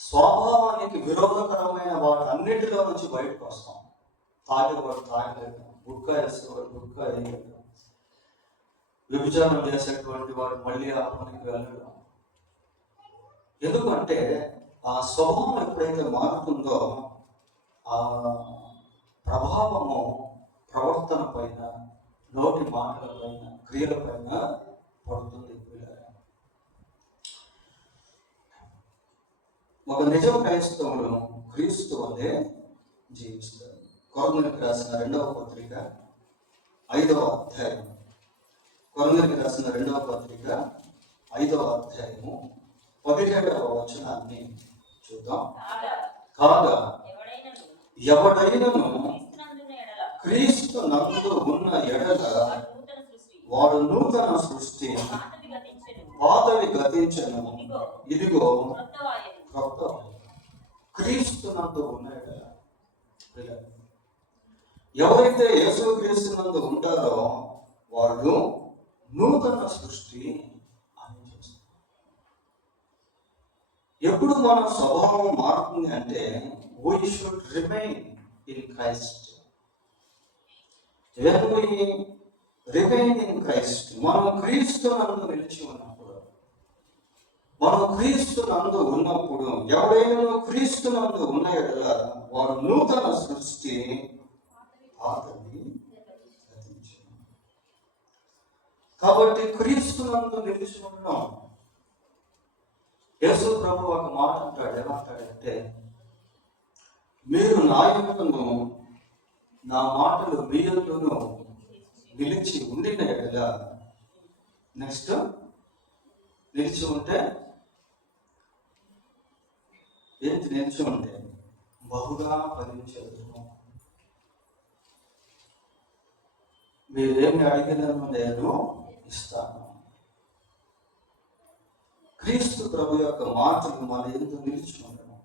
స్వభావానికి విరోధకరమైన వాటన్నిటిలో నుంచి బయటకు వస్తాం. తాగేవాడు తాగలేదు, గుట్కా వేసేవాడు గుట్కా వేయలేదు, వ్యభిచారం చేసేటువంటి వాడు మళ్ళీ ఆ పనికి వెళ్ళడం. ఎందుకంటే ఆ స్వభావం ఎప్పుడైతే మారుతుందో ఆ ప్రభావము ప్రవర్తన పైన, నోటి మాటల పైన, క్రియల పైన పడుతుంది. ఒక నిజం క్రైస్తవుడు క్రీస్తు వలె జీవిస్తాడు. కొరింథీయులకు రాసిన 2వ పత్రిక 5వ అధ్యాయం. కొరింథీయులకు రాసిన 2వ పత్రిక 5వ అధ్యాయము 17వ వచనాన్ని చూద్దాం. కాగా ఎవడైనను క్రీస్తు నందు ఉన్న ఎడల వాడు నూతన సృష్టి, పాతవి గతించెను, ఇదిగో క్రొత్త. క్రీస్తు నందు ఉన్న ఎడల, ఎవరైతే యేసుక్రీస్తు నందు ఉంటారో వాళ్ళు నూతన సృష్టి అని చేస్తారు. ఎప్పుడు మన స్వభావం మారుతుంది అంటే we should remain in Christ. When we remain in Christ, మనం క్రీస్తు నందు నిలిచి ఉన్నప్పుడు, మనం క్రీస్తు నందు ఉన్నప్పుడు, ఎవడైనా క్రీస్తు నందు ఉన్న ఎడల వాడు నూతన సృష్టి, పాతవి గతించెను. కాబట్టి క్రీస్తు నందు నిలిచి ఉన్నాం. యేసు ప్రభు ఒక మాట అంటాడు. ఏమంటాడంటే, మీరు నా యందును నా మాటలు మీ యందును నిలిచి ఉండిన ఎడల, నెక్స్ట్ నిలిచి ఉంటే ఏంటి? నిలిచి ఉంటే బహుగా ఫలించెదరు. మీరేమి అడిగినను నేను ఇస్తాను. క్రీస్తు ప్రభు యొక్క మాటలు మన ఎందుకు నిలిచి ఉండడం,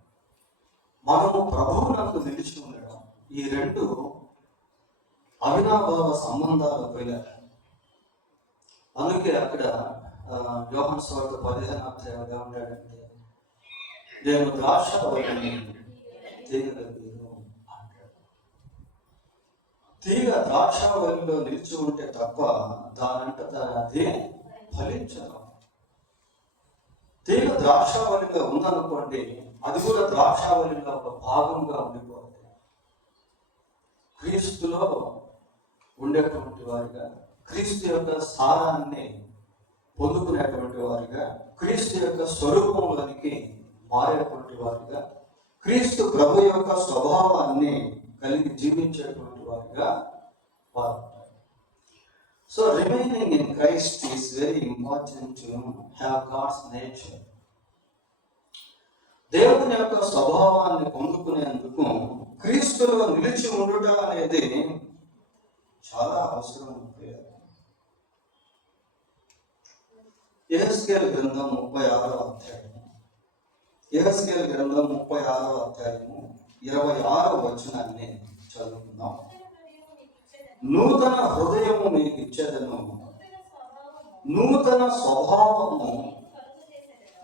మనము ప్రభువునందు నిలిచి ఉండడం, ఈ రెండు అవినాభావ సంబంధాలు పోయినాయి. అందుకే అక్కడ యోహాను సువార్త 15వ అధ్యాయంలో ఉంటాడంటే, నేను ద్రాక్షావల్లిని, తీగలు మీరు అంటాడు. తీగ ద్రాక్షావల్లిలో నిలిచి ఉంటే తప్ప దానంతట అది ఫలించదు. తీగ ద్రాక్షావల్లిగా ఉందనుకోండి, అది కూడా ద్రాక్షావల్లిలో ఒక భాగంగా ఉండిపోతుంది. క్రీస్తులో ఉండేటువంటి వారిగా, క్రీస్తు యొక్క సారాన్ని పొందుకునేటువంటి వారిగా, క్రీస్తు యొక్క స్వరూపంలోనికి మారేటువంటి వారిగా, క్రీస్తు ప్రభు యొక్క స్వభావాన్ని కలిగి జీవించేటువంటి వారిగా వారు. So remaining in Christ is very important to have God's nature. దేవుని యొక్క స్వభావాన్ని పొందుకునేందుకు క్రీస్తులో నిలిచి ఉండుట అనేది చాలా అవసరం. యెహెజ్కేలు గ్రంథం 36వ అధ్యాయము, యెహెజ్కేలు గ్రంథం 36వ అధ్యాయము 26వ వచనాన్ని చదువుకుందాం. నూతన హృదయము మీకు ఇచ్చేదను, నూతన స్వభావము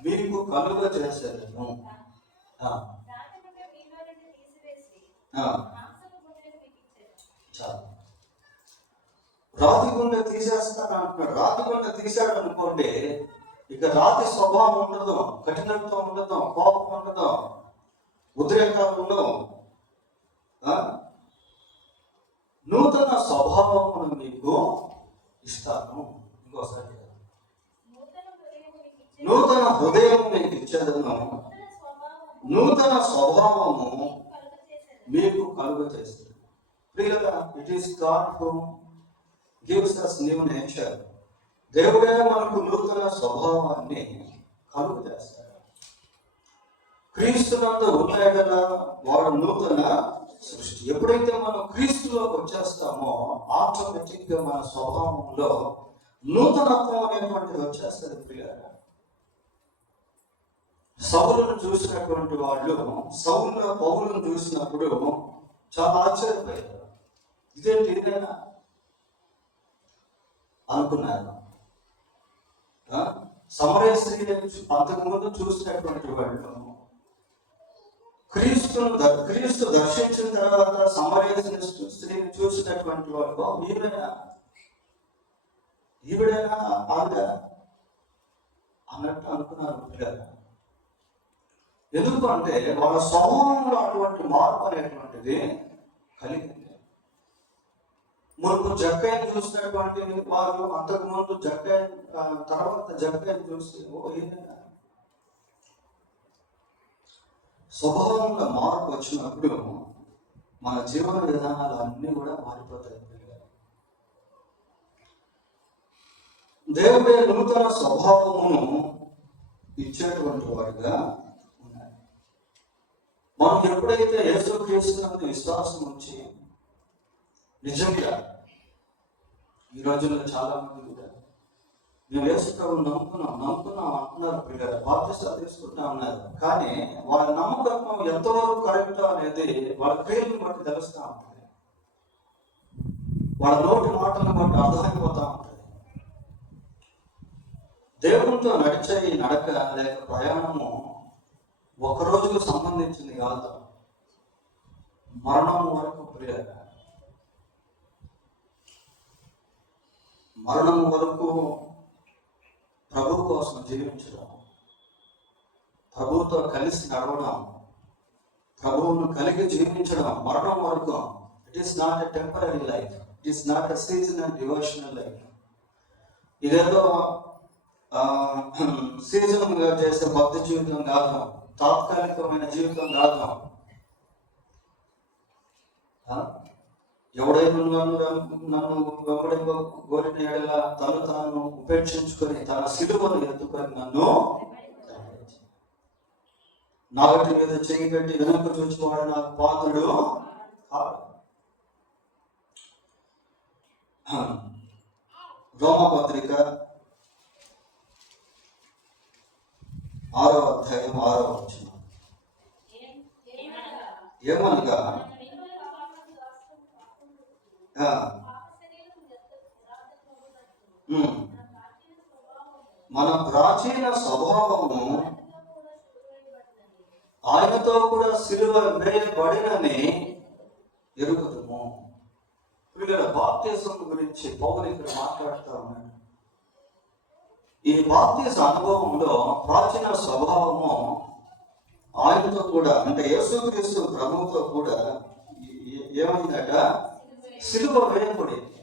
మీకు కలుగ చేసేదను. రాతి గుండె తీసేస్తాను అంటున్నాడు. రాతి గుండె తీసాడు అనుకోండి, ఇక రాతి స్వభావం ఉండదు, కఠినత్వం ఉండదు, కోపం ఉండదు, ఉద్రేకాలు ఉండవు. నూతన స్వభావమును మీకు ఇస్తాను. ఇంకోసారి, నూతన హృదయం మీకు ఇచ్చేదను, నూతన స్వభావము మీకు కలుగ చేస్తుంది. ప్రియులారా, it is God who gives us new nature. దేవుడే మనకు నూతన స్వభావాన్ని కలుగు చేస్తాడు. క్రీస్తునందు ఉన్నాయి కదా, వాడు నూతన సృష్టి. ఎప్పుడైతే మనం క్రీస్తులోకి వచ్చేస్తామో ఆటోమేటిక్ గా మన స్వభావంలో నూతనత్వం అనేటువంటిది వచ్చేస్తుంది. ప్రియులారా, సౌలును చూసినటువంటి వాళ్ళు సౌలులో పౌలును చూసినప్పుడు చాలా ఆశ్చర్యపోయారు. ఇదేంటి ఇదేనా అనుకున్నారు. సమరయ స్త్రీని అంతకుముందు చూసినటువంటి వాళ్ళు క్రీస్తు దర్శించిన తర్వాత సమరయ స్త్రీని చూసినటువంటి వాళ్ళు ఈవిడైనా ఆవిడ అన్నట్టు అనుకున్నారు. ఎందుకు అంటే వాళ్ళ స్వభావంలో అటువంటి మార్పు అనేటువంటిది కలిగింది. మునుపు జక్కయ్యను చూసినటువంటి వారు అంతకుముందు తర్వాత జక్కయ్యను చూసి స్వభావంలో మార్పు వచ్చినప్పుడు మన జీవన విధానాలు అన్నీ కూడా మారిపోతాయి. దేవుడే నూతన స్వభావమును ఇచ్చేటువంటి వాడిగా ఉన్నాయి. మనం ఎప్పుడైతే యేసుక్రీస్తునందు విశ్వాసం ఉంచి నిజంగా ఈ రోజుల్లో చాలా మంది కూడా మేము యేసు ప్రభువుని నమ్ముకున్నాం అంటున్నారు. పిల్లలు బాప్తిస్తా తీసుకుంటా ఉన్నారు. కానీ వాళ్ళ నమ్మకత్వం ఎంతవరకు కరెక్ట్ అనేది వాళ్ళ క్రియలను బట్టి తెలుస్తూ ఉంటుంది, వాళ్ళ నోటి మాటలను బట్టి అర్థమైపోతూ ఉంటుంది. దేవునితో నడిచే ఈ నడక లేక ప్రయాణము ఒక రోజుకు సంబంధించింది కాదు, మరణం వరకు. ప్రియులారా, మరణం వరకు ప్రభు కోసం జీవించడం, ప్రభువుతో కలిసి నడవడం, ప్రభువును కలిగి జీవించడం మరణం వరకు. It is not a temporary life, it is not a seasonal devotional life. ఇదేదో సీజన్గా చేసే భక్తి జీవితం కాదు, తాత్కాలికమైన జీవితం కాదు. ఎవడైనా నన్ను కోరిన ఎడల తను తాను ఉపేక్షించుకొని తన సిలువను ఎత్తుకొని నన్ను నాగటి మీద చెయ్యి కట్టి వెనుక చూసేవాడు నాకు పాత్రుడు కాదు. రోమపత్రిక 6వ అధ్యాయం 6వ వచనం. ఏమనగా మన ప్రాచీన స్వభావము ఆయనతో కూడా సిలువ వేయబడినని ఎరుగుదము. పిల్లల బాప్తిజం గురించి పౌలు ఇక్కడ మాట్లాడుతూ ఉన్నాడు. ఈ బాప్తిజ అనుభవంలో ప్రాచీన స్వభావము ఆయనతో కూడా, అంటే యేసుక్రీస్తు ప్రభువుతో కూడా ఏమైందట? సిలువ వేయబడింది.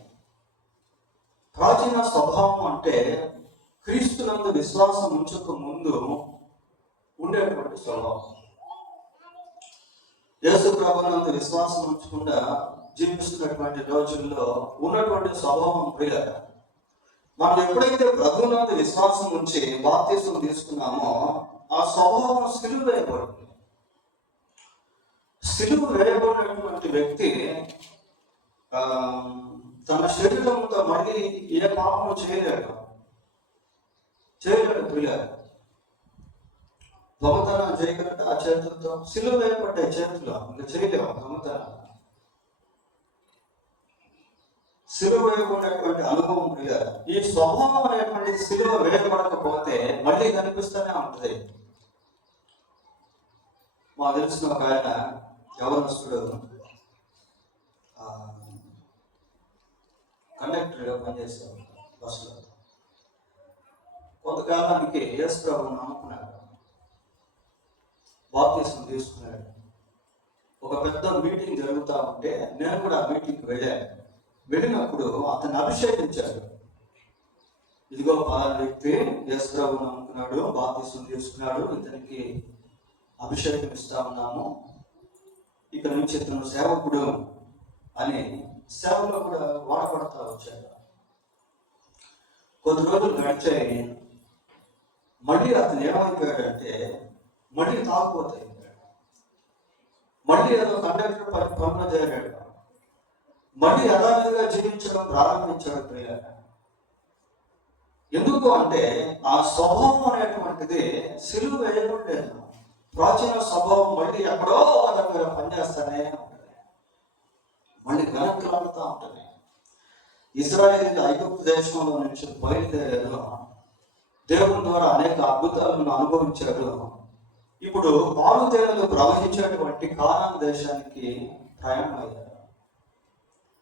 ప్రాచీన స్వభావం అంటే క్రీస్తునందు విశ్వాసం ఉంచక ముందు ఉండేటువంటి స్వభావం. యేసు ప్రభునందు విశ్వాసం ఉంచకుండా జీవిస్తున్నటువంటి రోజుల్లో ఉన్నటువంటి స్వభావం ప్రియ. మనం ఎప్పుడైతే ప్రభునందు విశ్వాసం ఉంచి బాప్తిజం తీసుకున్నామో ఆ స్వభావం సిలువ వేయబడింది. సిలువ వేయబడినటువంటి వ్యక్తి తన శరీరంతో మళ్ళీ ఏ పాపము చేయలేడు ప్రియ. దొంగతనం చేయగలట ఆ చేతులతో, సిలువ వేయబడ్డ చేతులు ఇంకా చేయలేము దొంగతనం. సిలువ వేయబడినటువంటి అనుభవం ప్రియ. ఈ స్వభావం అనేటువంటి సిలువ వేయబడకపోతే మళ్ళీ కనిపిస్తూనే ఉంటుంది. మా తెలిసిన ఒక ఆయన యవనస్తుడు కండక్టర్గా పనిచేశాడు బస్సులో. కొంతకాలానికి యేసు ప్రభువును నమ్ముకున్నాడు, బాప్తిజం తీసుకున్నాడు. ఒక పెద్ద మీటింగ్ జరుగుతూ ఉంటే నేను కూడా ఆ మీటింగ్కి వెళ్ళాను. వెళ్ళినప్పుడు అతన్ని అభిషేకించాడు. ఇదిగో పలానా వ్యక్తి యేసు ప్రభువును నమ్ముకున్నాడు, బాప్తిజం తీసుకున్నాడు, ఇతనికి అభిషేకం ఇస్తా ఉన్నాము, ఇక నుంచి ఇతను సేవకుడు అని సేవలో కూడా వాడబడతా వచ్చాడు. కొద్ది రోజులు గడిచాయి. మళ్ళీ అతను ఏమైపోయాడంటే మళ్ళీ తాగుపోతాయి. మళ్ళీ ఏదో కండక్టర్ పనులు చేరాడు. మళ్ళీ యథావిధిగా జీవించడం ప్రారంభించాడు ప్రియ. ఎందుకు అంటే ఆ స్వభావం అనేటువంటిది సిలువ వేయబడలేదు. ప్రాచీన స్వభావం మళ్ళీ ఎక్కడో దగ్గర పనిచేస్తానే ఉంటుంది, మళ్ళీ వెనక్కి లాగుతూ ఉంటుంది. ఇశ్రాయేలు ఐగుప్తు దేశంలో నుంచి బయలుదేరారు. దేవుని ద్వారా అనేక అద్భుతాలను అనుభవించారు. ఇప్పుడు పాలు తేనెలు ప్రవహించేటువంటి కానాను దేశానికి ప్రయాణం అయ్యారు.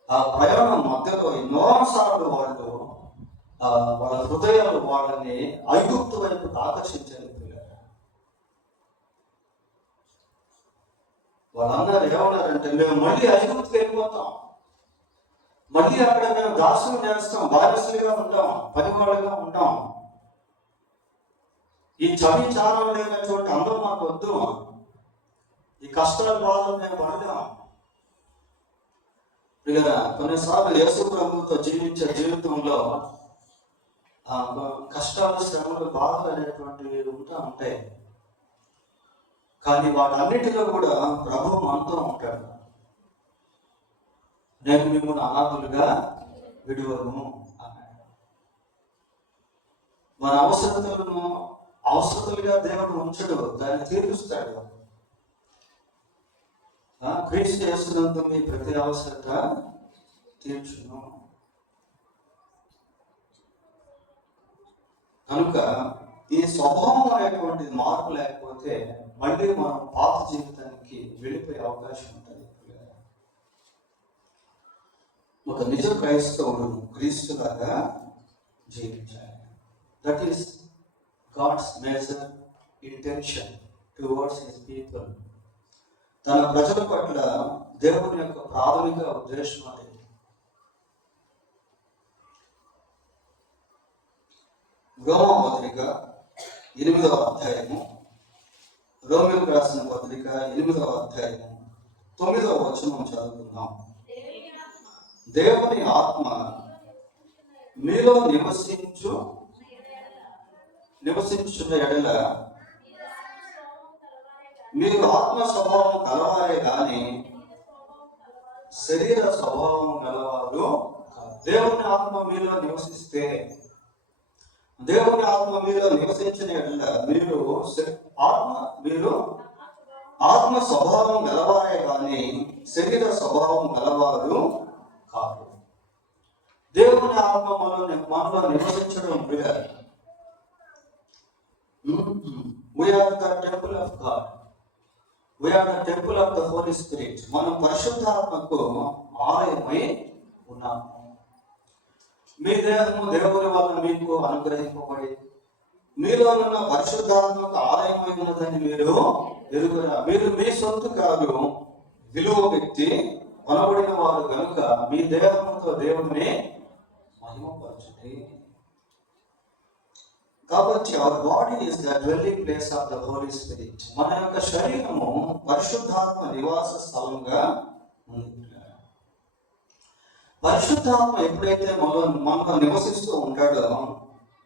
ఆ ప్రయాణం మధ్యలో ఎన్నోసార్లు వాళ్ళ హృదయాలు వాళ్ళని ఐగుప్తు వైపు ఆకర్షించారు. వాళ్ళందరూ ఏమన్నారంటే మేము మళ్ళీ ఐగుప్తుకి వెళ్ళిపోతాం, మళ్ళీ అక్కడ మేము దాసులు చేస్తాం, బానిసలుగా ఉంటాం, పనివాళ్ళుగా ఉంటాం, ఈ చవి చారం లేనటువంటి అందం మాకు వద్దు, ఈ కష్టాల బాధలు మేము పడదాం. కదా కొన్నిసార్లు యేసు ప్రభువుతో జీవించే జీవితంలో కష్టాలు, శ్రమలు, బాధలు అనేటువంటివి ఉంటాయి. కానీ వాటన్నిటిలో కూడా ప్రభువు మనతో ఉంటాడు. నేను మిమ్మల్ని అనాథులుగా విడువను అన్నాడు. మన అవసరతలుగా దేవుడు ఉంచడు, దాన్ని తీరుస్తాడు. క్రీస్తు యేసునందు మీ ప్రతి అవసరత తీర్చును. కనుక ఈ స్వభావం అనేటువంటి మార్పు లేకపోతే మళ్ళీ మనం పాత జీవితానికి వెళ్ళిపోయే అవకాశం ఉంటుంది. ఒక నిజ క్రైస్తవుడు క్రీస్తులాగా జీవించాలి. That is God's major intention towards his people. తన ప్రజల పట్ల దేవుని యొక్క ప్రాథమిక ఉద్దేశం అది. రోమపత్రిక 8వ అధ్యాయము, రోమిలకు రాసిన పత్రిక 8వ అధ్యాయము 9వ వచనం చదువుకుందాం. దేవుని ఆత్మ మీలో నివసించున్న ఎడల మీరు ఆత్మ స్వభావం కలవారే కానీ శరీర స్వభావం గలవారు కాదు. దేవుని ఆత్మ మీలో నివసిస్తే, దేవుని ఆత్మ మీలో నివసించిన యెడల మీరు ఆత్మ స్వభావం గలవారే కానీ శరీర స్వభావం గలవారు కాదు. దేవుని ఆత్మ మనలో నివసించడం వీడాలి. We are the temple of God. We are the temple of the Holy Spirit. మనం పరిశుద్ధాత్మకు ఆలయమై ఉన్నాము. మీ దేహము దేవుని వలన మీకు అనుగ్రహింపబడి మీలో ఉన్న పరిశుద్ధాత్మక ఆలయమై ఉన్నదని మీరు ఎరుగురా. మీరు మీ సొత్తు కాదు, విలువ వ్యక్తి కొనబడిన వారు కనుక మీ దేహముతో దేవుని మహిమపరచుడి. కాబట్టి our body is the dwelling place of the Holy Spirit. మన యొక్క శరీరము పరిశుద్ధాత్మ నివాస స్థలంగా ఉంది. పరిశుద్ధాత్మ ఎప్పుడైతే మనలో నివసిస్తూ ఉంటాడో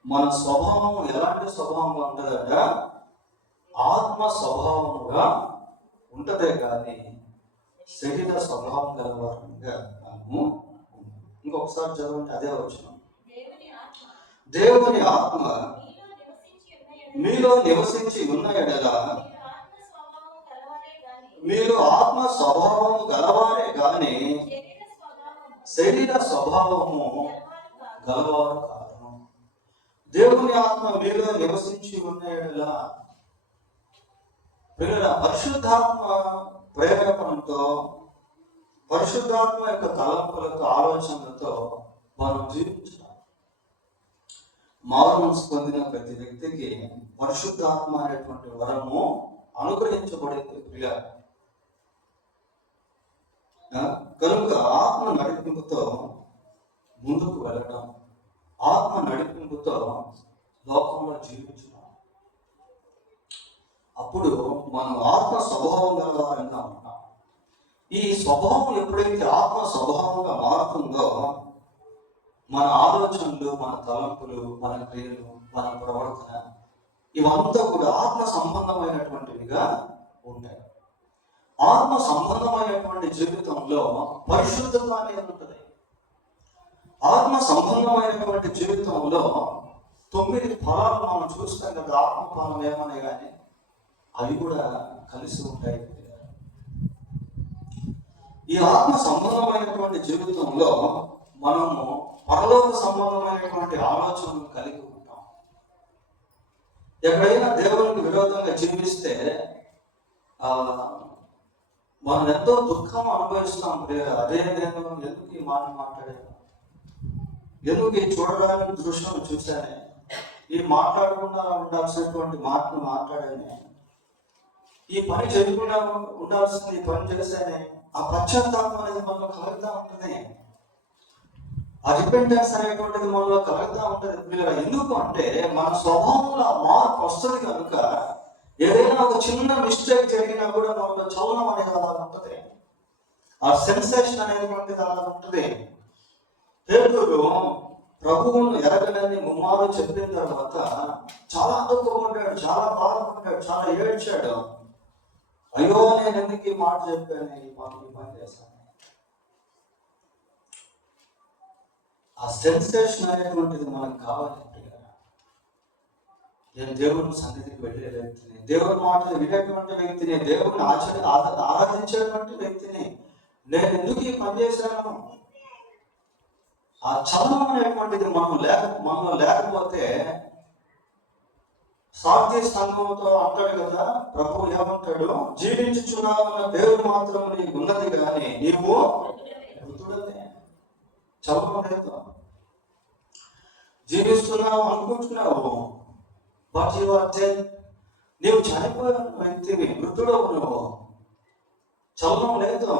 మన స్వభావం ఎలాంటి స్వభావంగా ఉంటుందట? ఆత్మ స్వభావముగా ఉంటదే కానీ శరీర స్వభావం గలవారంగా మనము. ఇంకొకసారి చదవండి, అదే వచనం. దేవుని ఆత్మ మీలో నివసించి ఉన్న ఎడల మీరు ఆత్మ స్వభావము గలవారే గాని శరీర స్వభావము గలవారు కాదు. దేవుని ఆత్మ మీలో నివసించి ఉన్న ఎడల పరిశుద్ధాత్మ ప్రేరేపణతో, పరిశుద్ధాత్మ యొక్క తలంపులతో, ఆలోచనలతో మనం జీవించాలి. మారుమనసు పొందిన ప్రతి వ్యక్తికి పరిశుద్ధాత్మ అనేటువంటి వరము అనుగ్రహించబడింది ప్రియ. కనుక ఆత్మ నడిపింపుతో ముందుకు వెళ్ళడం, ఆత్మ నడిపింపుతో లోకంలో జీవించడం, అప్పుడు మనం ఆత్మ స్వభావం గలవారంగా ఉంటాం. ఈ స్వభావం ఎప్పుడైతే ఆత్మ స్వభావంగా మారుతుందో మన ఆలోచనలు, మన తలంపులు, మన క్రియలు, మన ప్రవర్తన ఇవంతా కూడా ఆత్మ సంబంధమైనటువంటివిగా ఉంటాయి. ఆత్మ సంబంధమైనటువంటి జీవితంలో పరిశుద్ధత అనేది ఉంటుంది. ఆత్మ సంబంధమైనటువంటి జీవితంలో 9 ఫలాలు మనం చూస్తాం కదా. ఆత్మ ఫలం ఏమనే కానీ అవి కూడా కలిసి ఉంటాయి. ఈ ఆత్మ సంబంధమైనటువంటి జీవితంలో మనము పరలోక సంబంధమైనటువంటి ఆలోచనలు కలిగి ఉంటాం. ఎక్కడైనా దేవునికి విరోధంగా జీవిస్తే మనం ఎంతో దుఃఖం అనుభవిస్తాం. అదే నేను ఎందుకు ఈ మాట మాట్లాడాను, ఎందుకు ఈ చూడడానికి దృశ్యం చూశానే, ఈ మాట్లాడకుండా ఉండాల్సినటువంటి మాటను మాట్లాడానే, ఈ పని చేయకుండా ఉండాల్సింది ఈ పని చేశానే. ఆ పశ్చాత్తాపం అనేది మనలో కలుగుతూ ఉంటుంది. ఆ రిపెంటెన్స్ అనేటువంటిది మనలో కలుగుతూ ఉంటుంది. ఎందుకు అంటే మన స్వభావంలో మార్పు వస్తుంది కనుక ఏదైనా ఒక చిన్న మిస్టేక్ జరిగినా కూడా మనలో చలనం అనేది అలా ఉంటుంది. ఆ సెన్సేషన్ అనేటువంటిది అలా ఉంటుంది. పేతురు ప్రభువును ఎరగనని ముమ్మారు చెప్పిన తర్వాత చాలా దుఃఖపడ్డాడు, చాలా బాధపడ్డాడు, చాలా ఏడ్చాడు. అయ్యో నేను ఎందుకు ఈ మాట చెప్పాను, ఈ పని చేశాను. ఆ సెన్సేషన్ అనేటువంటిది మనకు కావాలి. నేను దేవుని సన్నిధికి వెళ్ళే వ్యక్తిని, దేవుని మాటలు వినేటువంటి వ్యక్తిని, దేవుని ఆరాధించేటువంటి వ్యక్తిని, నేను ఎందుకు ఈ పని చేశాను? ఆ చలనం అనేటువంటిది మనలో లేకపోతే సాధ్య సంఘంతో అంటాడు కదా ప్రభు, ఏమంటాడు? జీవించుచున్నావన్న దేవుడు మాత్రం నీకు ఉన్నది కానీ నీవు మృతుడనే. చలనం లేదు. జీవిస్తున్నావు అనుకుంటున్నావు, బట్ యు ఆర్ డెడ్. నీవు చనిపోయిన వ్యక్తివి, మృతుడవు నువ్వు. చలనం లేదు.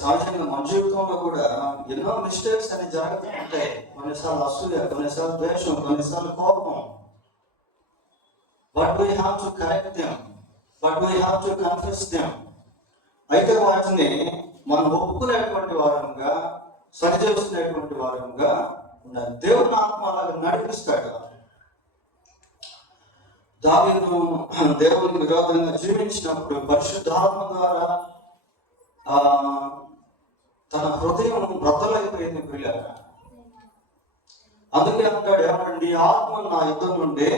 సహజంగా మన జీవితంలో కూడా ఎన్నో మిస్టేక్స్ అనేవి జరుగుతూ ఉంటాయి. కొన్నిసార్లు అసూయ, కొన్నిసార్లు ద్వేషం, కొన్నిసార్లు కోపం. But we have to correct them, but we have to confess them. అయితే వాటిని మనం ఒప్పుకునేటువంటి వారంగా, సరిచేస్తున్నటువంటి వారంగా ఉండాలి. దేవుని ఆత్మ అలాగా నడిపిస్తాడు. దావీదు దేవునికి విరోధంగా జీవించినప్పుడు పరిశుద్ధాత్మ ద్వారా తన హృదయం బ్రద్దలైపోయింది పిల్లల. అందుకే అంటాడు, ఏమన్నా నీ ఆత్మ నా యుద్ధం నుండి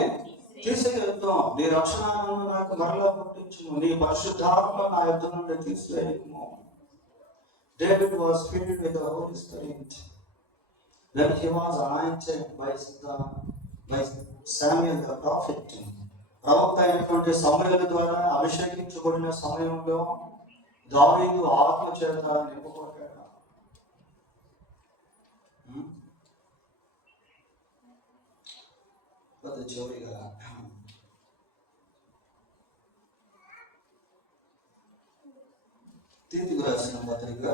తీసుకెళ్తాం, నీ రక్షణను నాకు మరలా పుట్టించుము, నీ పరిశుద్ధాత్మ నా యుద్ధం నుండి తీసుకెళ్ళము. David was filled with the Holy Spirit when he was anointed by Samuel the prophet. ప్రవక్త అయినటువంటి సమూయేలు ద్వారా అభిషేకించబడిన సమయంలో దావీదు ఆత్మ చేత నింపబడ్డాడు. చివరిగా తీతుకు రాసిన పత్రిక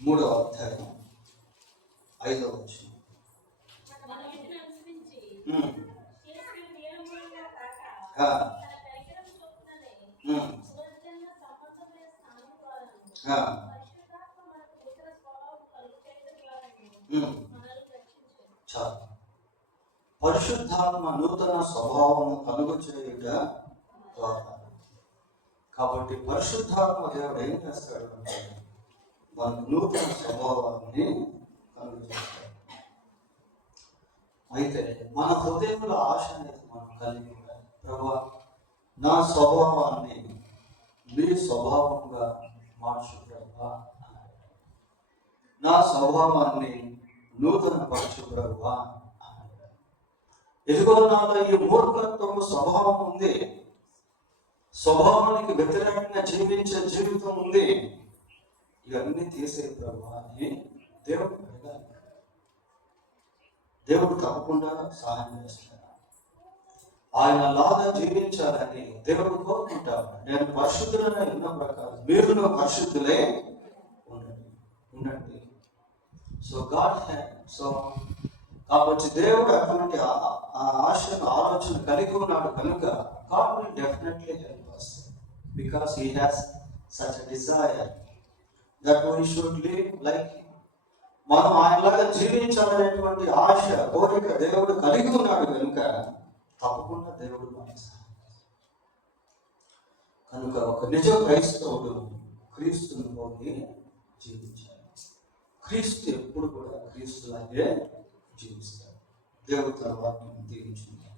3వ అధ్యాయం 5వ వచనం. చాలు. పరిశుద్ధాత్మ నూతన స్వభావం కలుగు చేయుట ద్వారా. కాబట్టి పరిశుద్ధాత్మ దేవుడు ఏం చేస్తాడు అంటే మన నూతన స్వభావాన్ని కలుగు చేస్తాడు. అయితే మన హృదయంలో ఆశ అనేది మనం కలిగి ఉండాలి. ప్రభువా, నా స్వభావాన్ని నీ స్వభావంగా మార్చు ప్రభువా, నా స్వభావాన్ని నూతన పరచు ప్రభువా. ఎదుగో నాలో ఈ మూర్ఖత్వము స్వభావం ఉంది, స్వభావానికి వ్యతిరేకంగా జీవించే జీవితం ఉంది, ఇవన్నీ తీసే ప్రభువా అని దేవుడు అడగాలి. దేవుడు తప్పకుండా సహాయం చేస్తాడు. ఆయన లాగా జీవించాలని దేవుడు కోరుకుంటాడు. నేను పరిశుద్ధులనే ఉన్న ప్రకారం మీరు పరిశుద్ధులే ఉండండి. సో గాడ్ సో కాబట్టి దేవుడు అటువంటి ఆశను ఆలోచన కలిగి ఉన్నాడు కనుక God will definitely help us because he has such a desire that we should live like him. మనం ఆయనలాగా జీవించాలనేటువంటి ఆశ కోరిక దేవుడు కలిగి ఉన్నాడు కనుక తప్పకుండా దేవుడు మనకి కనుక ఒక నిజ క్రైస్తవుడు క్రీస్తుని పోయి జీవించాలి. క్రీస్తు ఎప్పుడు కూడా క్రీస్తులాగే జీవిస్తాడు. దేవుడు తన వాక్యం దీవించుకుంటాడు.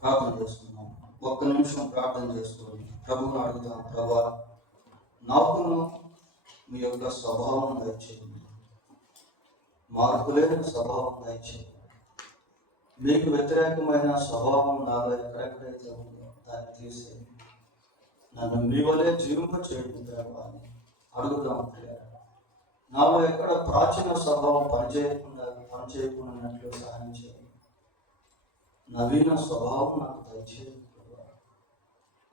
ప్రార్థన చేసుకున్నాం. ఒక్క నిమిషం ప్రార్థన చేసుకొని ప్రభువును అడుగుదాం. ప్రభా, నాకును మీ యొక్క స్వభావం దయచేయండి, మార్పులేని స్వభావం దయచేయండి. మీకు వ్యతిరేకమైన స్వభావం నాలో ఎక్కడెక్కడైతే ఉందో దాన్ని తీసేయండి. నన్ను మీ వలే జీవింప చేయండి ప్రభా అని అడుగుదాం. నాలో ఎక్కడ ప్రాచీన స్వభావం పనిచేయకున్నట్లు సహాయం చేయండి. నవీన స్వభావం నాకు దయచేయండి ప్రభా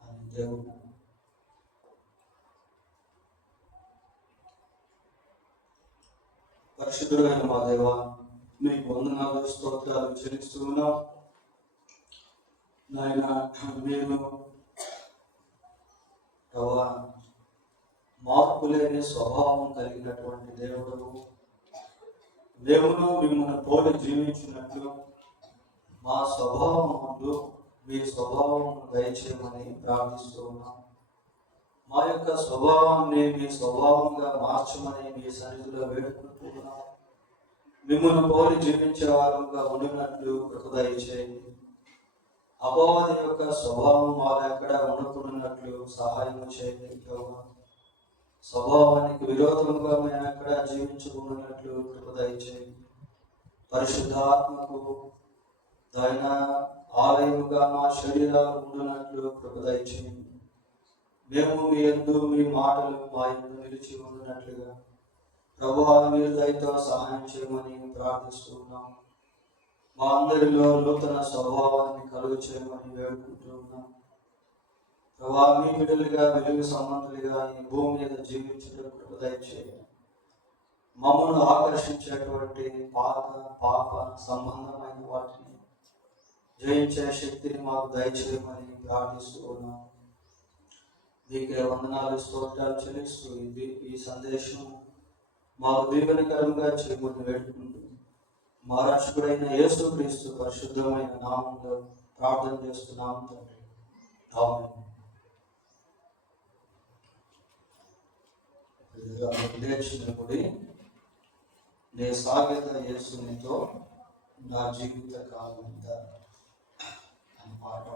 అని దేవుడు పరిశుద్ధుడైన మా దేవా, మీకు వందనాలు స్తోత్రాలు చెల్లిస్తూ ఉన్నాం. నాయన, మీరు ప్రభా మార్పు లేని స్వభావం కలిగినటువంటి దేవుడు. దేవుడు మిమ్మల్ని పోలి జీవించినట్లు మా స్వభావం ముందు మీ స్వభావం దయచేయమని ప్రార్థిస్తూ ఉన్నాం. మా యొక్క స్వభావాన్ని మీ స్వభావంగా మార్చమని మీ సన్నిధిలో వేడుకుంటున్నాం. మిమ్మల్ని పోలి జీవించే వారంగా ఉండినట్లు కృప దయచేయండి. అపవాది యొక్క స్వభావం మాలో ఎక్కడ ఉండకున్నట్లు సహాయం చేయండి. స్వభావానికి విరోధంగా మేము ఎక్కడ జీవించుకున్నట్లు కృప దయచేయండి. పరిశుద్ధాత్మకు దైన ఆలయముగా మా శరీరాలు ఉండినట్లు కృప దయచేయండి. మేము మీ యందు మీ మాటలు మా యందు నిలిచి ఉండినట్లుగా ప్రభువా మీరు దయతో సహాయం చేయమని ప్రార్థిస్తున్నాం. మా అందరిలో నూతన స్వభావాన్ని కలుగు చేయమని వేడుకుంటున్నాం. ప్రభా, మీ బిడ్డలుగా వెలుగు సంబంధులుగా ఈ భూమి మీద జీవించడం కృప దయచేయండి. మమ్మల్ని ఆకర్షించేటువంటి పాప సంబంధమైన వాటిని జయించే శక్తిని మాకు దయచేయమని ప్రార్థిస్తూ ఉన్నాం. మీకే వందనాలు స్తోత్రాలు చెల్లిస్తూ ఈ సందేశం మాకు దీవెనకరంగా చేయమని వేడుకుంటూ మా రక్షకుడైన యేసుక్రీస్తు పరిశుద్ధమైన నామంలో ప్రార్థన చేస్తున్నాం తండ్రి. లేచినప్పుడు నే సాగత యేసునితో నా జీవిత కాలం అని పాట